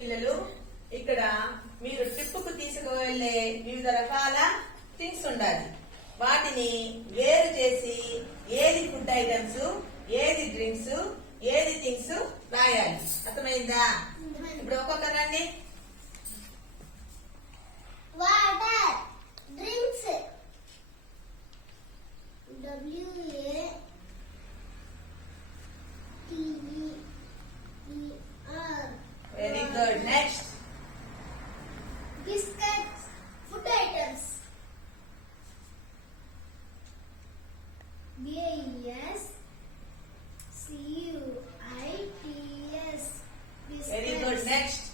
పిల్లలు ఇక్కడ మీరు ట్రిప్ కు తీసుకువెళ్లే వివిధ రకాల థింగ్స్ ఉండాలి. వాటిని వేరు చేసి ఏది ఫుడ్ ఐటమ్స్, ఏది డ్రింక్స్, ఏది థింగ్స్ రాయాలి. అర్థమైందా? ఇప్పుడు ఒక్కొక్కరండి. Water, drinks, WATER. Very good. Next. Biscuits, food items, BISCUITS. Very good. Next.